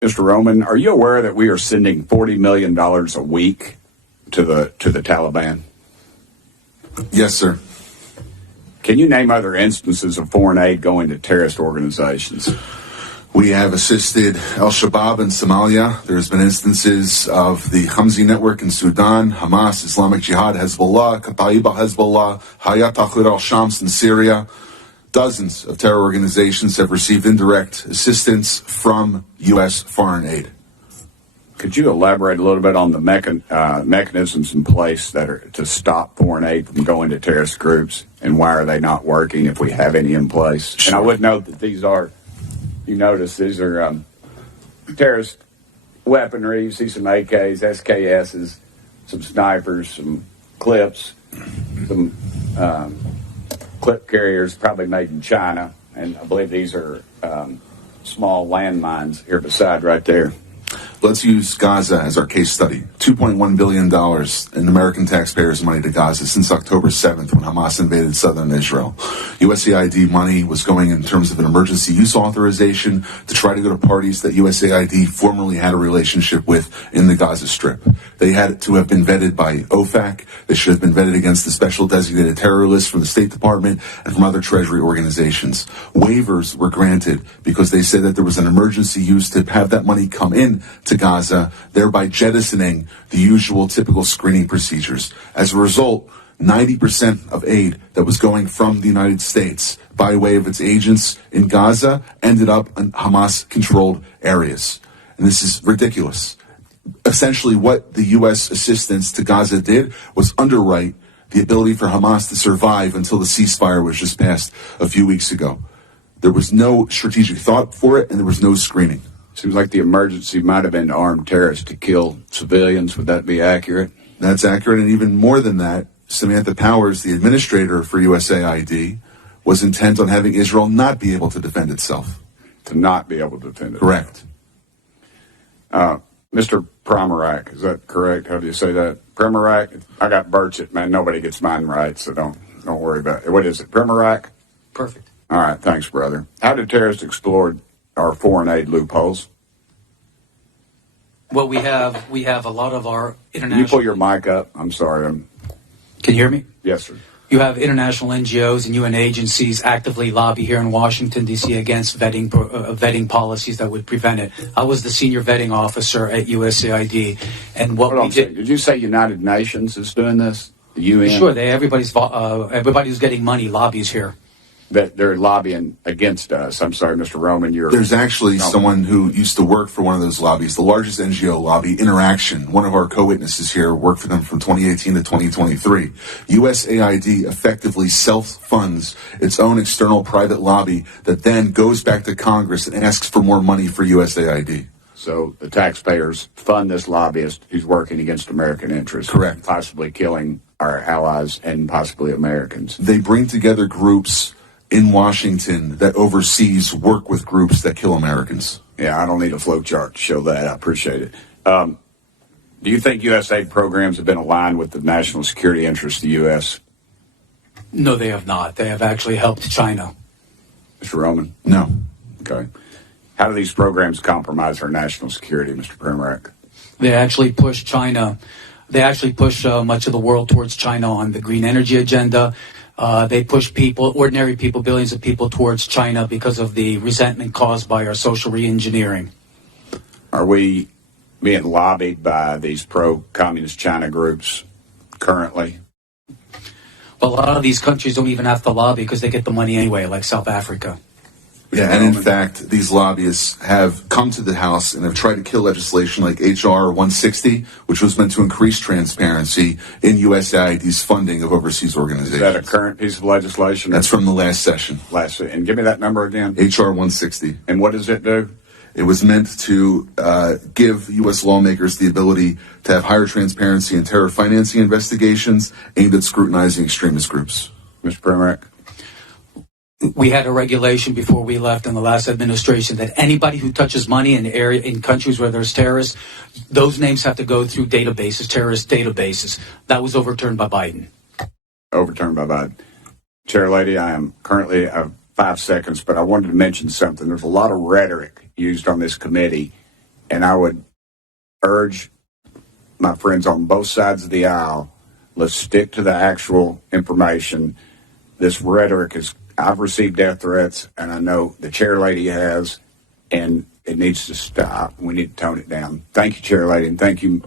Mr. Roman, are you aware that we are sending $40 million a week to the Taliban? Yes, sir. Can you name other instances of foreign aid going to terrorist organizations? We have assisted al-Shabaab in Somalia. There's been instances of the Hamzi network in Sudan, Hamas, Islamic Jihad, Hezbollah, Kataib al-Hezbollah, Hayat Tahrir al-Shams in Syria. Dozens of terror organizations have received indirect assistance from U.S. foreign aid. Could you elaborate a little bit on the mechanisms in place that are to stop foreign aid from going to terrorist groups, and why are they not working if we have any in place? Sure. And I would note that these are, you notice, these are terrorist weaponry. You see some AKs, SKSs, some snipers, some clips, some clip carriers probably made in China, and I believe these are small landmines here beside right there. Let's use Gaza as our case study. $2.1 billion in American taxpayers' money to Gaza since October 7th when Hamas invaded southern Israel. USAID money was going in terms of an emergency use authorization to try to go to parties that USAID formerly had a relationship with in the Gaza Strip. They had to have been vetted by OFAC. They should have been vetted against the special designated terror list from the State Department and from other Treasury organizations. Waivers were granted because they said that there was an emergency use to have that money come in to Gaza, thereby jettisoning the usual typical screening procedures. As a result, 90% of aid that was going from the United States by way of its agents in Gaza ended up in Hamas-controlled areas. And this is ridiculous. Essentially, what the U.S. assistance to Gaza did was underwrite the ability for Hamas to survive until the ceasefire was just passed a few weeks ago. There was no strategic thought for it, and there was no screening. Seems like the emergency might have been to arm terrorists to kill civilians. Would that be accurate? That's accurate, and even more than that, Samantha Powers, the administrator for USAID, was intent on having Israel not be able to defend itself. To not be able to defend itself. Correct. Mr. Pramarak, is that correct? How do you say that? Pramarak? I got Burchett, man. Nobody gets mine right, so don't worry about it. What is it, Pramarak? Perfect. All right, thanks, brother. How did terrorists exploit our foreign aid loopholes? Well, we have a lot of our international... Can you pull your mic up? I'm sorry. Can you hear me? Yes, sir. You have international NGOs and UN agencies actively lobby here in Washington, D.C. against vetting policies that would prevent it. I was the senior vetting officer at USAID, and what we did... Did you say United Nations is doing this? The UN? Sure, everybody who's getting money lobbies here. That they're lobbying against us. I'm sorry, Mr. Roman. There's actually someone who used to work for one of those lobbies, the largest NGO lobby, Interaction. One of our co-witnesses here worked for them from 2018 to 2023. USAID effectively self-funds its own external private lobby that then goes back to Congress and asks for more money for USAID. So the taxpayers fund this lobbyist who's working against American interests. Correct. Possibly killing our allies and possibly Americans. They bring together groups in Washington that oversees work with groups that kill Americans. Yeah, I don't need a flow chart to show that. I appreciate it. Do you think USAID programs have been aligned with the national security interests of the U.S.? No, they have not. They have actually helped China. Mr. Roman? No. Okay. How do these programs compromise our national security, Mr. Pramarak? They actually push China. They actually push much of the world towards China on the green energy agenda. They push people, ordinary people, billions of people towards China because of the resentment caused by our social re-engineering. Are we being lobbied by these pro-communist China groups currently? Well, a lot of these countries don't even have to lobby because they get the money anyway, like South Africa. Yeah, and in fact, these lobbyists have come to the House and have tried to kill legislation like H.R. 160, which was meant to increase transparency in USAID's funding of overseas organizations. Is that a current piece of legislation? That's from the last session. And give me that number again. H.R. 160. And what does it do? It was meant to give U.S. lawmakers the ability to have higher transparency in terror financing investigations aimed at scrutinizing extremist groups. Mr. Pramarak? We had a regulation before we left in the last administration that anybody who touches money in countries where there's terrorists, those names have to go through databases, terrorist databases. That was overturned by Biden. Overturned by Biden. Chair Lady, I am currently 5 seconds, but I wanted to mention something. There's a lot of rhetoric used on this committee And I would urge my friends on both sides of the aisle, let's stick to the actual information. This rhetoric is, I've received death threats, and I know the chair lady has, and it needs to stop. We need to tone it down. Thank you, chair lady, and thank you,